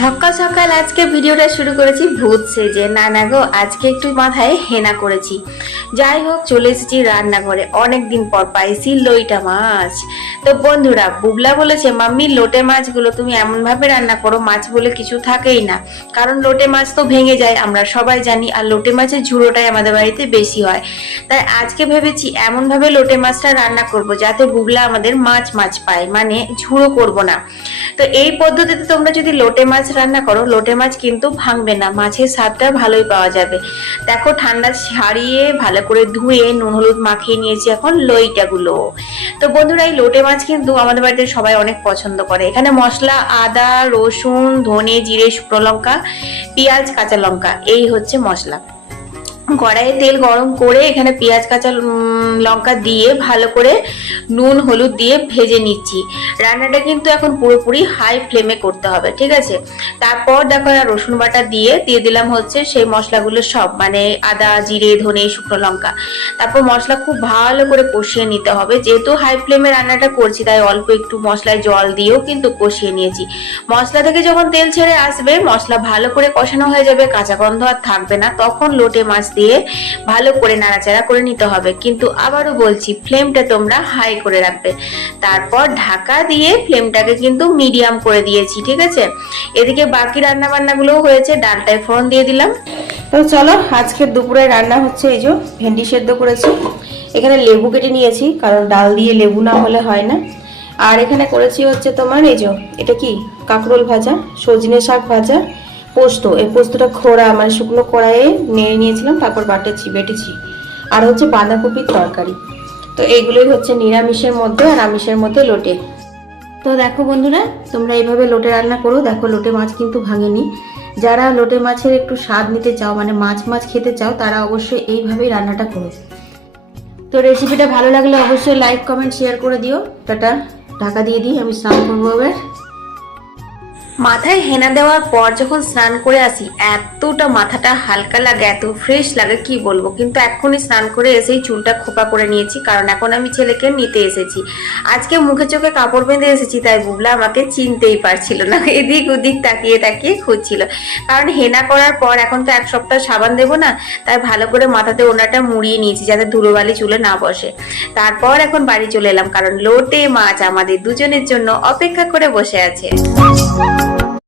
সকাল সকাল আজকে ভিডিওটা শুরু করেছি ভূত সেজে। না না গো, আজকে একটু মাথায় হেনা করেছি। যাই হোক, চলে এসেছি রান্নাঘরে। অনেক দিন পর পাইছি লইটা মাছ। তো বন্ধুরা, বুবলা বলেছে, মাম্মি, লোটে মাছগুলো তুমি এমনভাবে রান্না করো, মাছ বলে কিছু থাকেই না। কারণ লোটে মাছ তো ভেঙে যায়, আমরা সবাই জানি, আর লোটে মাছের ঝুড়োটাই আমাদের বাড়িতে বেশি হয়। তাই আজকে ভেবেছি এমনভাবে লোটে মাছটা রান্না করব, যাতে বুবলা আমাদের মাছ মাছ পায় মানে ঝুড়ো করব না। তো এই পদ্ধতিতে তোমরা যদি লোটে মাছ রান্না করো, লোটে মাছ কিন্তু ভাঙবে না, মাছের স্বাদটা ভালোই পাওয়া যাবে। দেখো, ঠান্ডা ছাড়িয়ে ভালো করে ধুয়ে নুন, হলুদ মাখিয়ে নিয়েছি এখন লইটাগুলো। তো বন্ধুরা, এই লোটে মাছ কিন্তু আমাদের বাড়িতে সবাই অনেক পছন্দ করে। এখানে মশলা, আদা, রসুন, ধনে, জিরে, শুকনো লঙ্কা, পেঁয়াজ, কাঁচা লঙ্কা, এই হচ্ছে মশলা। কড়াইয়ে তেল গরম করে এখানে পেঁয়াজ, কাঁচা লঙ্কা দিয়ে ভালো করে নুন, হলুদ দিয়ে ভেজে নিচ্ছি। রান্নাটা কিন্তু এখন পুরোপুরি হাই ফ্লেমে করতে হবে, ঠিক আছে? তারপর দেখো রসুন বাটা দিয়ে দিয়ে দিলাম হচ্ছে সেই মশলাগুলো সব মানে আদা, জিরে, ধনে, শুকনো লঙ্কা। তারপর মশলা খুব ভালো করে কষিয়ে নিতে হবে। যেহেতু হাই ফ্লেমে রান্নাটা করছি, তাই অল্প একটু মশলায় জল দিয়েও কিন্তু কষিয়ে নিয়েছি। মশলা থেকে যখন তেল ছেড়ে আসবে, মশলা ভালো করে কষানো হয়ে যাবে, কাঁচা গন্ধ আর থাকবে না। তখন লোটে মাছ দিয়ে ভালো করে নাড়াচাড়া করে নিতে হবে। কিন্তু আবারও বলছি ফ্লেমটা তোমরা হাই করে রাখবে। তারপর ঢাকা দিয়ে ফ্লেমটাকে কিন্তু মিডিয়াম করে দিয়েছি, ঠিক আছে? এদিকে বাকি রান্না বান্নাগুলোও হয়েছে, ডালটায় ফোড়ন দিয়ে দিলাম। তো চলো আজকে দুপুরে রান্না হচ্ছে এই যে ভেন্ডি সেদ্ধ করেছি। এখানে লেবু কেটে নিয়েছি, কারণ ডাল দিয়ে লেবু না হলে হয় না। আর এখানে করেছি হচ্ছে তোমার এই যে, এটা কি? কাঁকরোল ভাজা, সজনে শাক ভাজা পোস্ত, এই পোস্তটা খোড়া মানে শুকনো কড়াইয়ে নেড়ে নিয়েছিলাম, তারপর বাটেছি বেটেছি। আর হচ্ছে বাঁধাকপির তরকারি। তো এইগুলোই হচ্ছে নিরামিষের মধ্যে আর আমিষের মধ্যে লোটে। তো দেখো বন্ধুরা, তোমরা এইভাবে লোটে রান্না করো। দেখো লোটে মাছ কিন্তু ভাঙেনি। যারা লোটে মাছের একটু স্বাদ নিতে চাও মানে মাছ মাছ খেতে চাও, তারা অবশ্যই এইভাবেই রান্নাটা করো। তো রেসিপিটা ভালো লাগলে অবশ্যই লাইক কমেন্ট শেয়ার করে দিও। টাটা, ঢাকা দিয়ে দিই, আমি স্নান করব এবার। মাথায় হেনা দেওয়ার পর যখন স্নান করে আসি, এতটা মাথাটা হালকা লাগে, এত ফ্রেশ লাগে, কি বলব? কিন্তু এখনই স্নান করে এসেই চুলটা খোপা করে নিয়েছি, কারণ এখন আমি ছেলেকে নিতে এসেছি। আজকে মুখে চোখে কাপড় বেঁধে এসেছি, তাই বুবলা আমাকে চিনতেই পারছিল না, এদিক ওদিক তাকিয়ে তাকিয়ে খুঁজছিল। কারণ হেনা করার পর এখন তো এক সপ্তাহ সাবান দেবো না, তাই ভালো করে মাথাতে ওনাটা মুড়িয়ে নিয়েছি, যাতে ধুলোবালি চুলে না বসে। তারপর এখন বাড়ি চলে এলাম, কারণ লোটে মাছ আমাদের দুজনের জন্য অপেক্ষা করে বসে আছে।